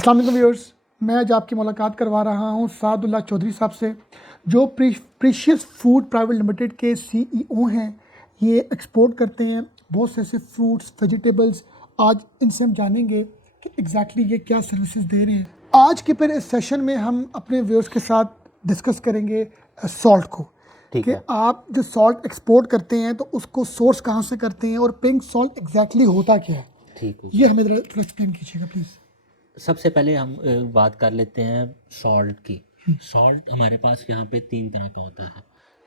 अस्सलाम वालेकुम व्यूअर्स, मैं आज आपकी मुलाकात करवा रहा हूं सादुल्लाह चौधरी साहब से, जो प्रीशियस फूड प्राइवेट लिमिटेड के सीईओ हैं। ये एक्सपोर्ट करते हैं बहुत से ऐसे फ्रूट्स, वेजिटेबल्स। आज इनसे हम जानेंगे कि एग्जैक्टली ये क्या सर्विसेज दे रहे हैं। आज के फिर इस सेशन में हम अपने व्यूअर्स के साथ डिस्कस करेंगे सॉल्ट को, कि आप जो सॉल्ट एक्सपोर्ट करते हैं तो उसको सोर्स कहाँ से करते हैं और पिंक सॉल्ट एग्जैक्टली होता क्या है। ठीक हो ये हमें थोड़ा एक्सप्लेन कीजिएगा प्लीज़। सबसे पहले हम बात कर लेते हैं सॉल्ट की। सॉल्ट हमारे पास यहाँ पे 3 तरह का होता है,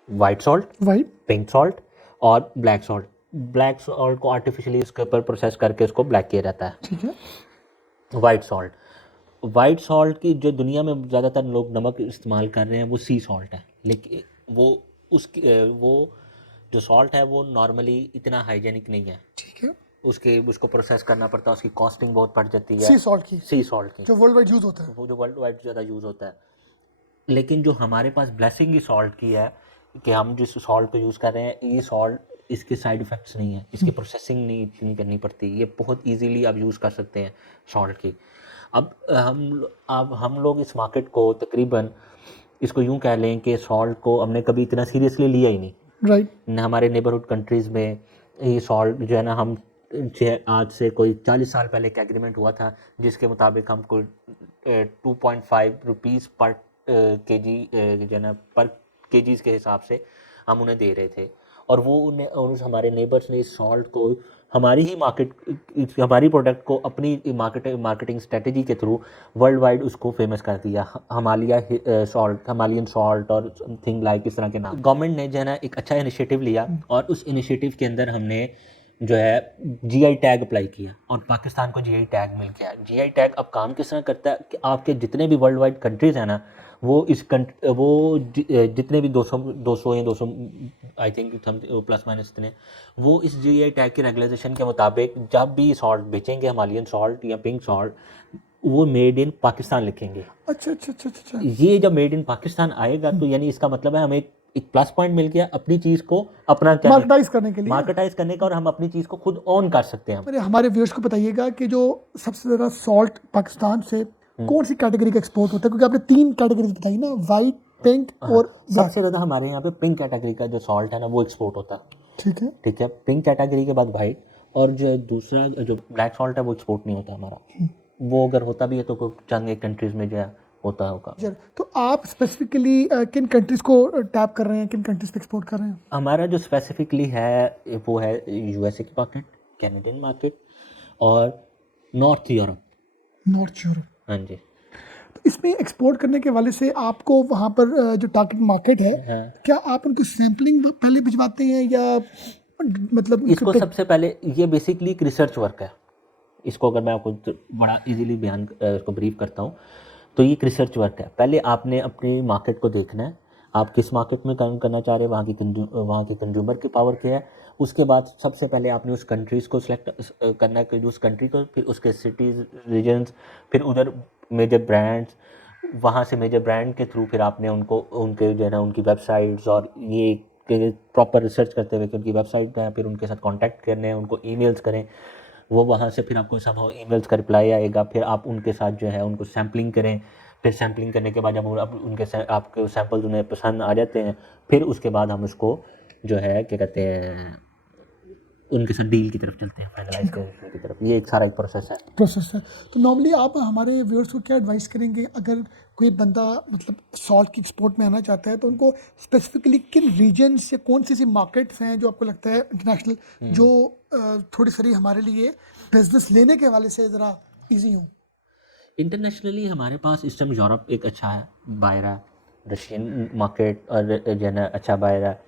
white salt, white, pink salt और ब्लैक सॉल्ट। ब्लैक सॉल्ट को आर्टिफिशियली इसके ऊपर प्रोसेस करके उसको ब्लैक किया जाता है। ठीक है। वाइट सॉल्ट की जो दुनिया में ज़्यादातर लोग नमक इस्तेमाल कर रहे हैं वो सी सॉल्ट है, लेकिन वो जो सॉल्ट है वो नॉर्मली इतना हाइजेनिक नहीं है। ठीक है। उसको प्रोसेस करना पड़ता है, उसकी कॉस्टिंग बहुत बढ़ जाती है। सी सॉल्ट की, सी सॉल्ट की जो वर्ल्ड वाइड यूज होता है, वो जो वर्ल्ड वाइड ज़्यादा यूज़ होता है। लेकिन जो हमारे पास ब्लेसिंग ही सॉल्ट की है कि हम जिस सॉल्ट को यूज़ कर रहे हैं, ये सॉल्ट इसके साइड इफ़ेक्ट्स नहीं है, इसकी प्रोसेसिंग नहीं इतनी करनी पड़ती, ये बहुत इजीली आप यूज़ कर सकते हैं सॉल्ट की। अब हम लोग इस मार्केट को तकरीबन इसको यूँ कह लें कि सॉल्ट को हमने कभी इतना सीरियसली लिया ही नहीं। राइट। न हमारे नेबरहुड कंट्रीज़ में ये सॉल्ट जो है ना, हम आज से कोई 40 साल पहले एक एग्रीमेंट हुआ था जिसके मुताबिक हमको 2.5 रुपीज़ पर केजी जो है ना पर केजीज़ के हिसाब से हम उन्हें दे रहे थे, और वो हमारे नेबर्स ने इस सॉल्ट को हमारी प्रोडक्ट को अपनी मार्केटिंग स्ट्रेटजी के थ्रू वर्ल्ड वाइड उसको फेमस कर दिया। हिमालयन सॉल्ट और समथिंग लाइक इस तरह के नाम। गवर्नमेंट ने जो है ना एक अच्छा इनिशिएटिव लिया, और उस इनिशिएटिव के अंदर हमने जो है जीआई टैग अप्लाई किया, और पाकिस्तान को जीआई टैग मिल गया। जीआई टैग अब काम किस तरह करता है कि आपके जितने भी वर्ल्ड वाइड कंट्रीज़ हैं ना, जितने भी 200 या 200 आई थिंक प्लस माइनस इतने, वो इस जीआई टैग की रेगुलेशन के मुताबिक जब भी सॉल्ट बेचेंगे, हिमालयन सॉल्ट या पिंक सॉल्ट, वो मेड इन पाकिस्तान लिखेंगे। अच्छा अच्छा अच्छा अच्छा। ये जब मेड इन पाकिस्तान आएगा तो यानी इसका मतलब है हमें एक प्लस पॉइंट मिल गया अपनी चीज़ को अपना मार्केटाइज करने के लिए, मार्केटाइज करने का, और हम अपनी चीज़ को खुद ऑन कर सकते हैं। अरे हमारे व्यूअर्स को बताइएगा कि जो सबसे ज़्यादा सॉल्ट पाकिस्तान से कौन सी कैटेगरी का एक्सपोर्ट होता है, क्योंकि आपने 3 कैटेगरी बताई ना, वाइट, पिंक और सबसे ज़्यादा हमारे यहाँ पे पिंक कैटेगरी का जो सॉल्ट है ना वो एक्सपोर्ट होता है। ठीक है, पिंक कैटेगरी के बाद वाइट, और जो दूसरा जो ब्लैक सॉल्ट है वो एक्सपोर्ट नहीं होता हमारा। वो अगर होता भी है तो चंद एक कंट्रीज़ में जो है होता होगा। तो आप स्पेसिफिकली किन कंट्रीज को टैप कर रहे हैं, किन कंट्रीज पे एक्सपोर्ट कर रहे हैं? हमारा जो स्पेसिफिकली है वो है यूएसए की मार्केट, कैनेडियन मार्केट और नॉर्थ यूरोप। नॉर्थ यूरोप, हाँ जी। तो इसमें एक्सपोर्ट करने के वाले से आपको वहाँ पर जो टारगेट मार्केट है, क्या आप उनकी सैम्पलिंग पहले भिजवाते हैं या मतलब इसको सबसे पहले ये बेसिकली एक रिसर्च वर्क है। इसको अगर मैं आपको बड़ा इजीली इसको ब्रीफ करता हूँ तो ये एक रिसर्च वर्क है। पहले आपने अपनी मार्केट को देखना है, आप किस मार्केट में काम करना चाह रहे हैं, वहाँ के कंज्यूमर की पावर क्या है। उसके बाद सबसे पहले आपने उस कंट्रीज़ को सिलेक्ट करना है, उस कंट्री को, फिर उसके सिटीज़, रीजन्स, फिर उधर मेजर ब्रांड्स, वहाँ से मेजर ब्रांड के थ्रू फिर आपने उनके जो है ना उनकी वेबसाइट्स और ये प्रॉपर रिसर्च करते हुए कि उनकी वेबसाइट है, फिर उनके साथ कांटेक्ट करने हैं, उनको ईमेल्स करें, वो वहाँ से फिर आपको समहाउ ईमेल्स का रिप्लाई आएगा, फिर आप उनके साथ जो है उनको सैम्पलिंग करें। फिर सैम्पलिंग करने के बाद जब आपके सैम्पल्स उन्हें पसंद आ जाते हैं, फिर उसके बाद हम उसको जो है क्या कहते हैं उनके साथ डील की तरफ चलते हैं, फाइनलाइज करने की तरफ। ये एक सारा एक प्रोसेस है। तो नॉर्मली आप हमारे व्यूअर्स को क्या एडवाइस करेंगे, अगर कोई बंदा मतलब सॉल्ट की एक्सपोर्ट में आना चाहता है तो उनको स्पेसिफिकली किन रीजन्स या कौन सी मार्केट्स हैं जो आपको लगता है इंटरनेशनल जो थोड़ी सारी हमारे लिए बिजनेस लेने के हवाले से ज़रा ईजी हो? इंटरनेशनली हमारे पास इस टाइम यूरोप एक अच्छा है बायर है, रशियन मार्केट और जो है ना अच्छा बायर है,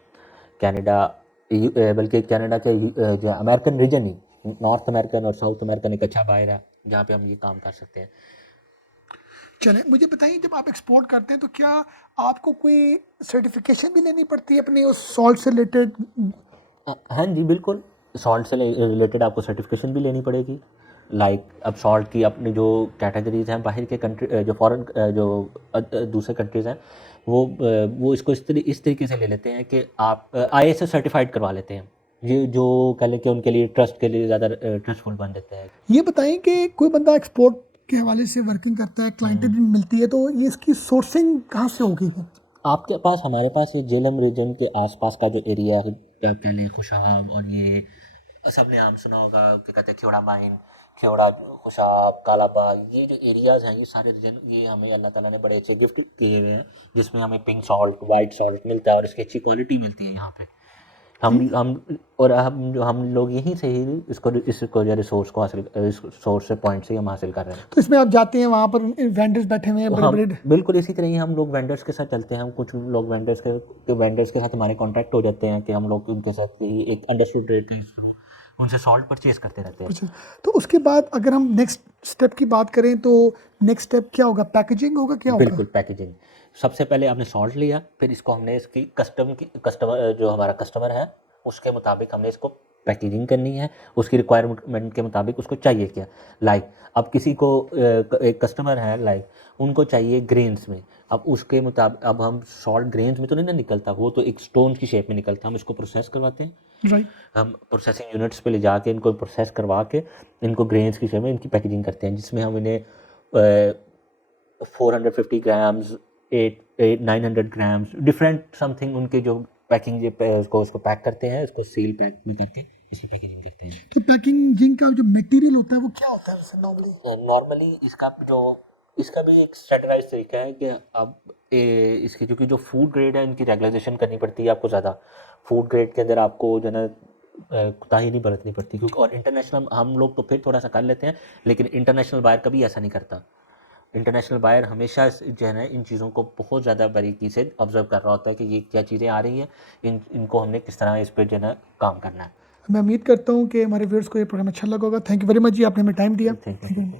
कनाडा, बल्कि कनाडा के जो अमेरिकन रीजन ही, नॉर्थ अमेरिकन और साउथ अमेरिकन एक अच्छा बायर है जहाँ पे हम ये काम कर सकते हैं। चलें, मुझे बताइए, जब आप एक्सपोर्ट करते हैं तो क्या आपको कोई सर्टिफिकेशन भी लेनी पड़ती है अपनी उस सॉल्ट से रिलेटेड? हाँ जी बिल्कुल, सॉल्ट से रिलेटेड आपको सर्टिफिकेशन भी लेनी पड़ेगी। अब सॉल्ट की अपनी जो कैटेगरीज हैं, बाहर के कंट्री जो फॉरेन जो दूसरे कंट्रीज़ हैं, वो इसको इस तरीके से ले लेते हैं कि आप ISO सर्टिफाइड करवा लेते हैं, ये जो कह लें कि उनके लिए ट्रस्ट के लिए ज़्यादा ट्रस्टफुल बन देते हैं। ये बताएं कि कोई बंदा एक्सपोर्ट के हवाले से वर्किंग करता है, क्लाइंटें भी मिलती है, तो ये इसकी सोर्सिंग कहाँ से होगी है? आपके पास हमारे पास ये जेलम रीजन के आसपास का जो एरिया है, क्या कहते हैं, खुशाब, और ये सबने नाम सुना होगा, क्या कहते हैं, खेवड़ा माइन, खेवड़ा, खुशाब, कालाबाग, ये जो एरियाज़ हैं, ये सारे रीजन, ये हमें अल्लाह ताला ने बड़े अच्छे गिफ्ट किए हुए हैं, जिसमें हमें पिंक सॉल्ट, वाइट सॉल्ट मिलता है और इसकी अच्छी क्वालिटी मिलती है यहाँ पे। हम लोग यहीं से ही इसको जो रिसोर्स को हासिल, इस सोर्स से, पॉइंट से हम हासिल कर रहे हैं। तो इसमें आप जाते हैं, वहाँ पर वेंडर्स बैठे हुए हैं बड़े हम बड़े। बिल्कुल इसी तरह ही हम लोग वेंडर्स के साथ चलते हैं। हम कुछ लोग वेंडर्स के साथ हमारे कॉन्टैक्ट हो जाते हैं कि हम लोग उनके साथ ही एक अंडरस्टूड रेट के थ्रू उनसे सॉल्ट परचेज करते रहते हैं। अच्छा, तो उसके बाद अगर हम नेक्स्ट स्टेप की बात करें तो नेक्स्ट स्टेप क्या होगा? पैकेजिंग होगा, क्या होगा? बिल्कुल, पैकेजिंग। सबसे पहले आपने सॉल्ट लिया, फिर इसको हमने इसकी कस्टमर जो हमारा कस्टमर है उसके मुताबिक हमने इसको पैकेजिंग करनी है, उसकी रिक्वायरमेंट के मुताबिक उसको चाहिए क्या। लाइक अब किसी को एक कस्टमर है, लाइक उनको चाहिए ग्रेन्स में, अब उसके मुताबिक, अब हम सॉल्ट ग्रेन्स में तो नहीं ना निकलता, वो तो एक स्टोन की शेप में निकलता है। हम इसको प्रोसेस करवाते हैं, राइट। हम प्रोसेसिंग यूनिट्स पे ले जाके इनको प्रोसेस करवा के इनको ग्रेन्स की शेप में इनकी पैकेजिंग करते हैं, जिसमें हम इन्हें 450 ग्राम्स, 900 ग्राम्स, डिफरेंट समथिंग उनके जो पैकिंग उसको पैक करते हैं, उसको सील पैक में करके इसकी पैकेजिंग करते हैं। तो पैकेजिंग का जो मटेरियल होता है वो क्या होता है वैसे नॉर्मली? नॉर्मली इसका भी एक स्टैंडर्डाइज तरीका है कि अब इसकी, क्योंकि जो फूड ग्रेड है इनकी रेगुलाइजेशन करनी पड़ती है आपको ज़्यादा। फूड ग्रेड के अंदर आपको जो है ना कोताही नहीं बरतनी पड़ती, क्योंकि और इंटरनेशनल हम लोग तो फिर थोड़ा सा कर लेते हैं, लेकिन इंटरनेशनल बायर कभी ऐसा नहीं करता। इंटरनेशनल बायर हमेशा जो है ना इन चीज़ों को बहुत ज़्यादा बारीकी से ऑब्जर्व कर रहा होता है कि ये क्या चीज़ें आ रही हैं, इनको हमने किस तरह इस पर जो है ना काम करना है। मैं उम्मीद करता हूँ कि हमारे व्यूअर्स को ये प्रोग्राम अच्छा लगा होगा। थैंक यू वेरी मच जी, आपने हमें टाइम दिया। Thank you.